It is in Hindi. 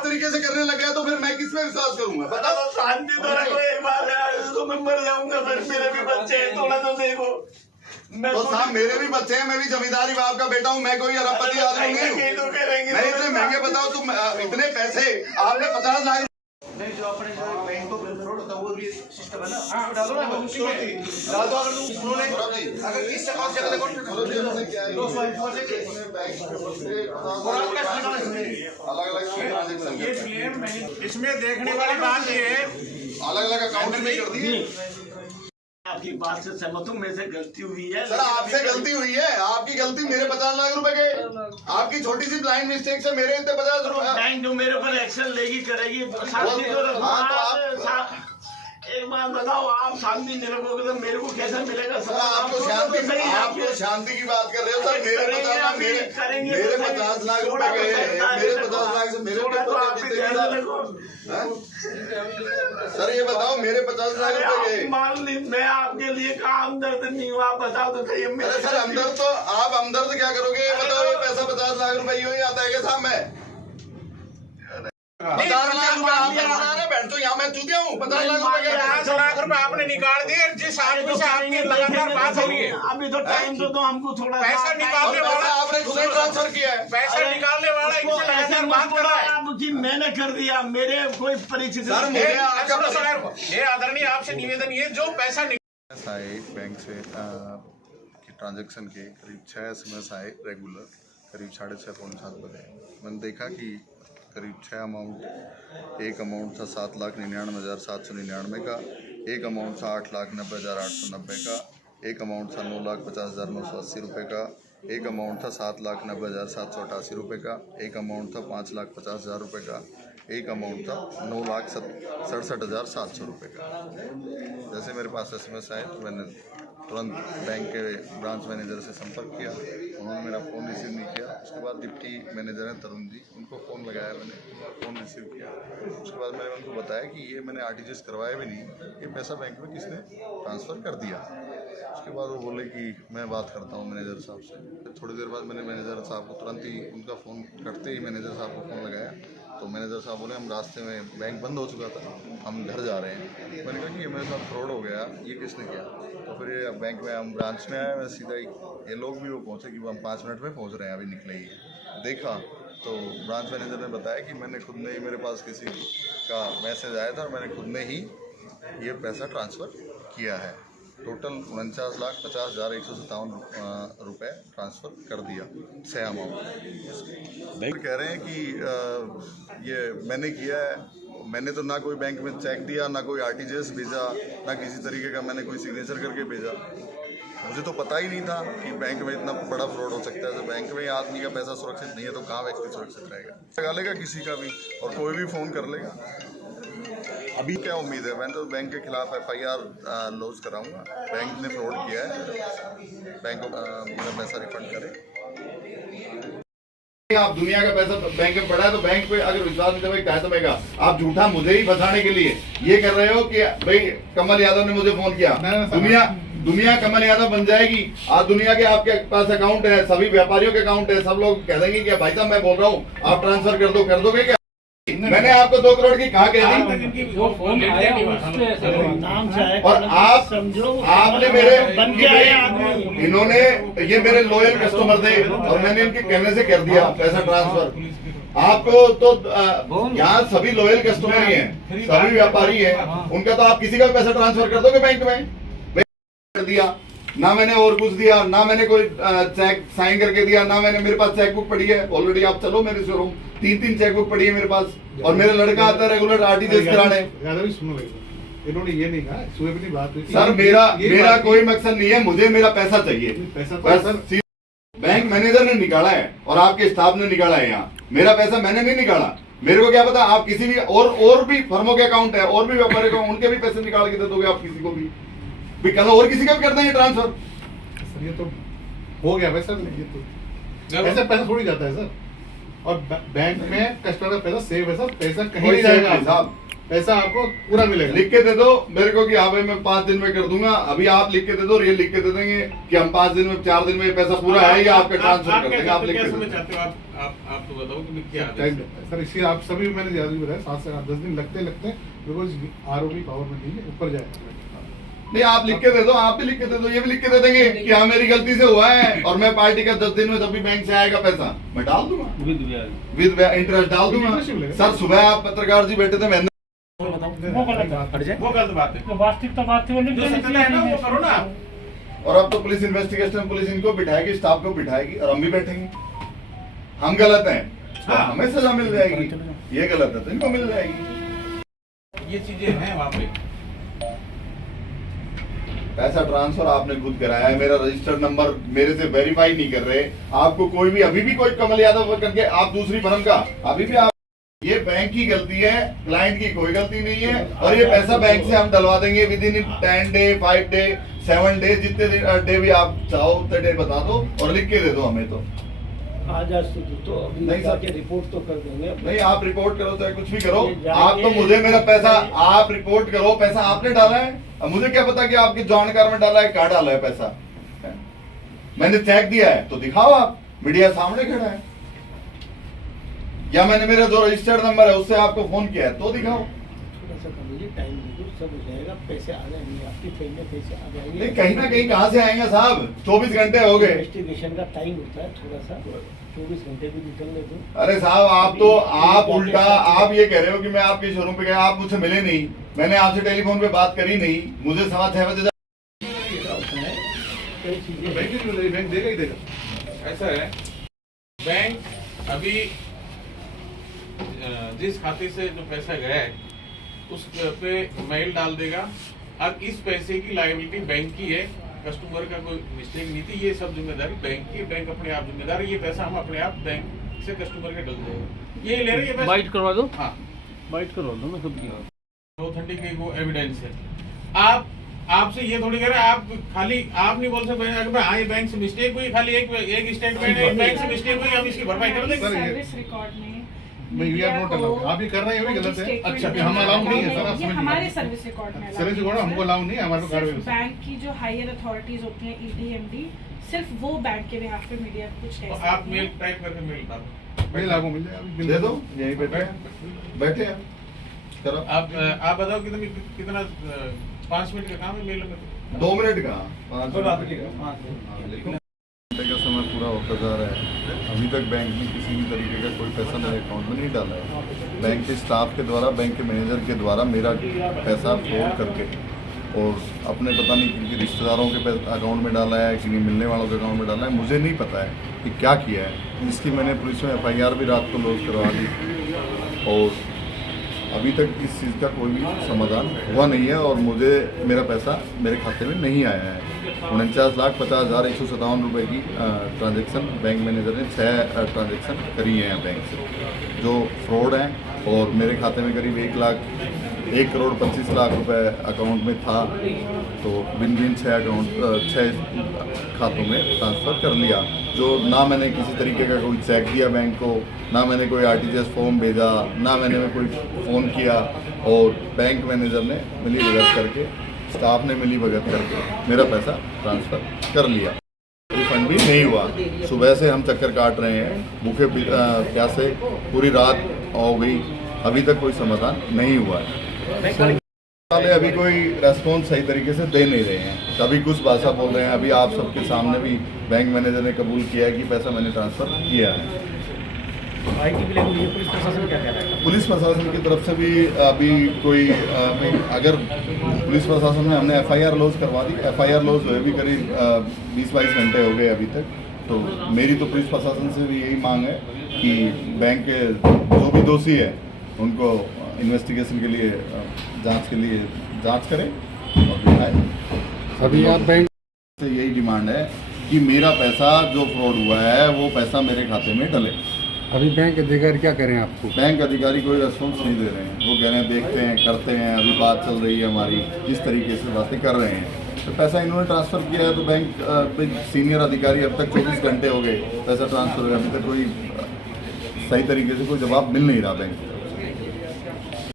तरीके से करने लग गया तो फिर मैं किस पे विश्वास करूंगा? बताओ, शांति तो रखो एक बार यार, तो मैं मर जाऊंगा फिर। मेरे भी बच्चे हैं, थोड़ा तो देखो। तो साहब मेरे भी बच्चे हैं, मैं भी जमींदारी बाप का बेटा हूँ, मैं कोई अरबपति आदमी नहीं हूँ। नहीं इतने महंगे बताओ तुम, इतने पैसे आपने 50 लाख नहीं, जो अपने जो बैंकों में फ्रॉड होता है वो भी सिस्टम है ना, डालो ना उसकी डाल दो। अगर तुम उन्होंने अगर 20 से 5 जगह देखो इसमें देखने वाली बात ये है, अलग अलग अकाउंट में कर दिए। आपकी बात से सहमत हूँ, मेरे से गलती हुई है। सर आपसे गलती हुई है, आपकी गलती मेरे 50 लाख रुपए के, आपकी छोटी सी ब्लाइंड मिस्टेक से मेरे इतने 50 रुपए। बैंक जो मेरे ऊपर एक्शन लेगी करेगी, शांति तो रखो। एक बात बताओ, आप शांति नहीं रखोगे तो मेरे को कैसे मिलेगा? सर आपको शांति की बात कर रहे हो सर। मेरे 50 लाख रुपए गए, मेरे 50 लाख से मेरे सर ये बताओ, मेरे 50 लाख रुपए गए। मान ली मैं आपके लिए का हमदर्द नहीं हूँ, आप बताओ तो सही। अरे सर हमदर्द तो आप हमदर्द क्या करोगे ये बताओ। ये पैसा 50 लाख रुपए यूं ही आता है क्या साहब? मैं 50 लाख रुपए आप बैठ तो यहाँ मैं चुका हूँ। 50 लाख रुपए 50 लाख रुपए आपने निकाल दिए जिस आदमी से आपकी लगातार बात हो रही है। अभी तो टाइम तो हमको थोड़ा पैसा निकालने वाला आपने खुद ही ट्रांसफर किया है। पैसा निकालने वाला इनसे लगातार बात कर रहा है कि मैंने कर दिया, मेरे कोई परिचित सर मुझे ये आदरणीय आपसे निवेदन ये जो पैसा आए बैंक से कि ट्रांजैक्शन के करीब 6 SMS आए रेगुलर, करीब 6:30 पौने 7 बजे। मैंने देखा कि करीब 6 अमाउंट, एक अमाउंट था 7,99,799 का, एक अमाउंट था 8,90,890 का, एक अमाउंट था 9,50,980 रुपये का, एक अमाउंट था 7,90,788 रुपये का, एक अमाउंट था 5,50,000 रुपये का, एक अमाउंट था 9,67,700 रुपये का। जैसे मेरे पास SMS आए तो मैंने तुरंत बैंक के ब्रांच मैनेजर से संपर्क किया। उन्होंने मेरा फ़ोन रिसीव नहीं किया। उसके बाद डिप्टी मैनेजर हैं तरुण जी, उनको फ़ोन लगाया, मैंने फ़ोन रिसीव किया। उसके बाद मैंने उनको बताया कि ये मैंने RTGS करवाया भी नहीं, ये पैसा बैंक में किसने ट्रांसफ़र कर दिया। उसके बाद वो बोले कि मैं बात करता हूँ मैनेजर साहब से। थोड़ी देर बाद मैंने मैनेजर साहब को तुरंत ही उनका फ़ोन करते ही मैनेजर साहब को फ़ोन लगाया तो मैनेजर साहब बोले हम रास्ते में, बैंक बंद हो चुका था, हम घर जा रहे हैं। मैंने कहा कि ये मेरे साथ फ्रॉड हो गया, ये किसने किया? तो फिर ये बैंक में हम ब्रांच में आए, मैं सीधा ही ये लोग भी वो पहुँचे कि वो हम 5 मिनट में पहुँच रहे हैं, अभी निकले ही हैं। देखा तो ब्रांच मैनेजर ने बताया कि मैंने खुद ने ही, मेरे पास किसी का मैसेज आया था और मैंने खुद ने ही ये पैसा ट्रांसफ़र किया है। टोटल 49,50,157 रुपये ट्रांसफ़र कर दिया, 6 अमाउंट। कह रहे हैं कि ये मैंने किया है, मैंने तो ना कोई बैंक में चेक दिया, ना कोई RTGS भेजा, ना किसी तरीके का मैंने कोई सिग्नेचर करके भेजा। मुझे तो पता ही नहीं था कि बैंक में इतना बड़ा फ्रॉड हो सकता है। तो बैंक में आदमी का पैसा सुरक्षित नहीं है तो कहाँ व्यक्ति सुरक्षित रहेगा? लगा लेगा किसी का भी और कोई भी फ़ोन कर लेगा। अभी क्या उम्मीद है? मैं तो बैंक के खिलाफ FIR लॉन्च कराऊंगा। बैंक ने फ्रॉड किया है, बैंक को मेरा पैसा रिफंड करे। आप दुनिया का पैसा बैंक में पड़ा है तो बैंक पे अगर विश्वास नहीं तो क्या समझेगा? आप झूठा मुझे ही फंसाने के लिए ये कर रहे हो कि भाई कमल यादव ने मुझे फोन किया। दुनिया कमल यादव बन जाएगी। आज दुनिया के आपके पास अकाउंट है, सभी व्यापारियों के अकाउंट है, सब लोग कह देंगे कि भाई साहब मैं बोल रहा हूँ आप ट्रांसफर कर दोगे क्या? मैंने आपको 2 करोड़ की कहा कह दी और आप आपने मेरे इन्होंने ये मेरे लॉयल कस्टमर थे और मैंने इनके कहने से कर दिया पैसा ट्रांसफर। आपको तो यहाँ सभी लॉयल कस्टमर ही हैं, सभी व्यापारी हैं, उनका तो आप किसी का भी पैसा ट्रांसफर कर दोगे बैंक में? कर दिया ना मैंने और कुछ दिया, ना मैंने कोई चेक साइन करके दिया, ना मैंने, मेरे पास चेकबुक पड़ी है ऑलरेडी। आप चलो मेरे शोरूम, 3 चेकबुक पड़ी है मेरे पास और मेरा लड़का आता है रेगुलर RTGS कराने। इन्होंने ये नहीं कहा, सुबह भी बात हुई थी। सर मेरा कोई मकसद नहीं है, मुझे मेरा पैसा चाहिए। बैंक मैनेजर ने निकाला है और आपके स्टाफ ने निकाला है। यहाँ मेरा पैसा मैंने नहीं निकाला। मेरे को क्या पता, आप किसी भी और भी फर्मों के अकाउंट है, और भी व्यापारी का, उनके भी पैसे निकाल के दे दोगे आप किसी को भी कल और किसी का भी कर देंगे ट्रांसफर। सर ये तो हो गया भाई सर, ये तो ऐसे पैसा थोड़ी जाता है सर। और बैंक में कस्टमर का पैसा सेव है सर, पैसा कहीं नहीं जाएगा साहब। पैसा आपको पूरा मिलेगा। लिख के दे दो मेरे को कि हाँ भाई मैं 5 दिन में कर दूंगा। अभी आप लिख के दे दो, रियल लिख के दे देंगे कि हम 5 दिन में 4 दिन में ये पैसा पूरा है या आपका ट्रांसफर कर देंगे। आप लिख के दे चाहते हो आप तो बताओ कि क्या सर इसलिए आप सभी मैंने ज्यादा भी बताया 7 से 10 दिन लगते बिकॉज आरओबी पावर में नहीं है, ऊपर जाए। नहीं, आप लिख के दे दो, आप भी लिख के दे दो, ये भी लिख के दे देंगे कि हाँ मेरी गलती से हुआ है और मैं पार्टी का 10 दिन में जब भी बैंक से आएगा पैसा मैं डाल दूंगा, विद इंटरेस्ट डाल दूंगा। सर सुबह आप पत्रकार जी बैठे थे, मैंने वो गलत बात है। वास्तविकता बात है, जो सत्य है ना वो करो ना। और अब तो पुलिस इन्वेस्टिगेशन, पुलिस इनको बिठाएगी, स्टाफ को बिठाएगी और हम भी बैठेंगे। हम गलत हैं तो हमें सजा मिल जाएगी, ये गलत है तो इनको मिल जाएगी। ये चीजें हैं वहाँ पे। पैसा ट्रांसफर आपने खुद कराया है, मेरा रजिस्टर्ड नंबर मेरे से वेरीफाई नहीं कर रहे। आपको कोई भी अभी भी कोई कमल यादव करके आप दूसरी फर्म का अभी भी आप, ये बैंक की गलती है, क्लाइंट की कोई गलती नहीं है। और ये पैसा बैंक से हम डलवा देंगे with in 10 day 5 day 7 day, जितने डे भी आप चाहो उतने डे बता दो और लिख के दे दो हमें। तो आज तो अभी नहीं सर, जाके रिपोर्ट तो कर देंगे। नहीं आप रिपोर्ट करो चाहे कुछ भी करो, आप तो मुझे मेरा पैसा आप रिपोर्ट करो, पैसा आपने डाला है। अब मुझे क्या पता कि आपकी जानकार में डाला है, कहाँ डाला है पैसा। मैंने चेक दिया है तो दिखाओ, आप मीडिया सामने खड़ा है, या मैंने मेरा जो रजिस्टर्ड नंबर है उससे आपको फोन किया है तो दिखाओ। थोड़ा सा मुझे टाइम दे दो, सब हो जाएगा, पैसे आ जाएंगे आपकी ट्रेन में, पैसे आ जाएंगे। नहीं कहीं ना कहीं कहाँ से आएंगे साहब, 24 घंटे हो गए। इन्वेस्टिगेशन का टाइम होता है थोड़ा सा, 24 घंटे भी निकलने दो। अरे साहब आप तो आप उल्टा आप ये कह रहे हो कि मैं आपके शोरूम पे गया, आप मुझसे मिले नहीं, मैंने आपसे टेलीफोन पे बात करी नहीं, मुझे 6:15 बजे बैंक देगा ही देगा। ऐसा है, बैंक अभी जिस खाते से जो पैसा गया है उस पे मेल डाल देगा। अब इस पैसे की लायबिलिटी बैंक की है, कस्टमर का कोई मिस्टेक नहीं थी, ये सब जिम्मेदारी बैंक की है। बैंक अपने आप जिम्मेदार है, ये पैसा हम अपने आप बैंक से कस्टमर के डल देंगे। ये ले रही है, बाइट करवा दो। हाँ बाइट करवा दो ना सबकी। ऑथेंटिक वो एविडेंस है। आप आपसे ये थोड़ी कह रहे हैं, आप खाली आप नहीं बोल सकते अगर हाँ ये बैंक से मिस्टेक हुई, खाली एक स्टेटमेंट है बैंक से मिस्टेक हुई, हम इसकी भरपाई कर देंगे। सर्विस रिकॉर्ड में वी आर नॉट अलाउड, आप ये कर रहे हैं, ये भी गलत है। अच्छा हम अलाउ नहीं है सर, आप ये हमारे सर्विस रिकॉर्ड में सर्विस रिकॉर्ड हमको अलाउ नहीं है, हमारे कार्रवाई। बैंक की जो हायर अथॉरिटीज होती हैं ईडी एमडी, सिर्फ वो बैंक के बिहाफ पे मीडिया कुछ तो आप मेल टाइप करके मेल डालो, मेल आपको मिल जाएगा, दे दो, यहीं बैठे हैं करो। आप बताओ कितना 5 मिनट का काम है, मेल में 2 मिनट का 5 घंटे का समय पूरा होता जा रहा है, अभी तक बैंक ने किसी भी तरीके का कोई पैसा मेरे अकाउंट में नहीं डाला है। बैंक के स्टाफ के द्वारा, बैंक के मैनेजर के द्वारा मेरा पैसा फ्रॉड करके और अपने पता नहीं किनके रिश्तेदारों के अकाउंट में डाला है, किसी मिलने वालों के अकाउंट में डाला है, मुझे नहीं पता है कि क्या किया है। इसकी मैंने पुलिस में FIR भी रात को लॉन्च करवा दी और अभी तक इस चीज़ का कोई भी समाधान हुआ नहीं है और मुझे मेरा पैसा मेरे खाते में नहीं आया है। 49,50,157 रुपये की ट्रांजैक्शन बैंक मैनेजर ने 6 ट्रांजैक्शन करी हैं बैंक से जो फ्रॉड हैं और मेरे खाते में करीब 1 करोड़ 25 लाख रुपए अकाउंट में था, तो बिन 6 खातों में ट्रांसफ़र कर लिया, जो ना मैंने किसी तरीके का कोई चेक दिया बैंक को, ना मैंने कोई RTGS फॉर्म भेजा, ना मैंने कोई फ़ोन किया और बैंक मैनेजर ने मिली भगत करके, स्टाफ ने मिली भगत करके मेरा पैसा ट्रांसफ़र कर लिया। रिफंड भी नहीं हुआ। सुबह से हम चक्कर काट रहे हैं, भूखे प्यासे पूरी रात हो गई, अभी तक कोई समाधान नहीं हुआ है। वाले अभी कोई रेस्पॉन्स सही तरीके से दे नहीं रहे हैं, कभी कुछ भाषा बोल रहे हैं। अभी आप सबके सामने भी बैंक मैनेजर ने कबूल किया है कि पैसा मैंने ट्रांसफ़र किया है। पुलिस प्रशासन क्या कह रहा है? पुलिस प्रशासन की तरफ से भी अभी कोई अगर पुलिस प्रशासन में हमने FIR लॉन्च करवा दी, FIR लॉन्च हुए भी करीब 20-22 घंटे हो गए अभी तक। तो मेरी तो पुलिस प्रशासन से भी यही मांग है कि बैंक के जो भी दोषी है उनको इन्वेस्टिगेशन के लिए जांच करें और दिखाएं। अभी आप बैंक से यही डिमांड है कि मेरा पैसा जो फ्रॉड हुआ है वो पैसा मेरे खाते में डले। अभी बैंक अधिकारी क्या करें आपको? बैंक अधिकारी कोई रेस्पॉन्स नहीं दे रहे हैं, वो कह रहे हैं देखते हैं करते हैं, अभी बात चल रही है हमारी, इस तरीके से बातें कर रहे हैं। तो पैसा इन्होंने ट्रांसफ़र किया है तो बैंक सीनियर अधिकारी अब तक 24 घंटे हो गए पैसा ट्रांसफ़र हुआ, अभी तक कोई सही तरीके से कोई जवाब मिल नहीं रहा बैंक को।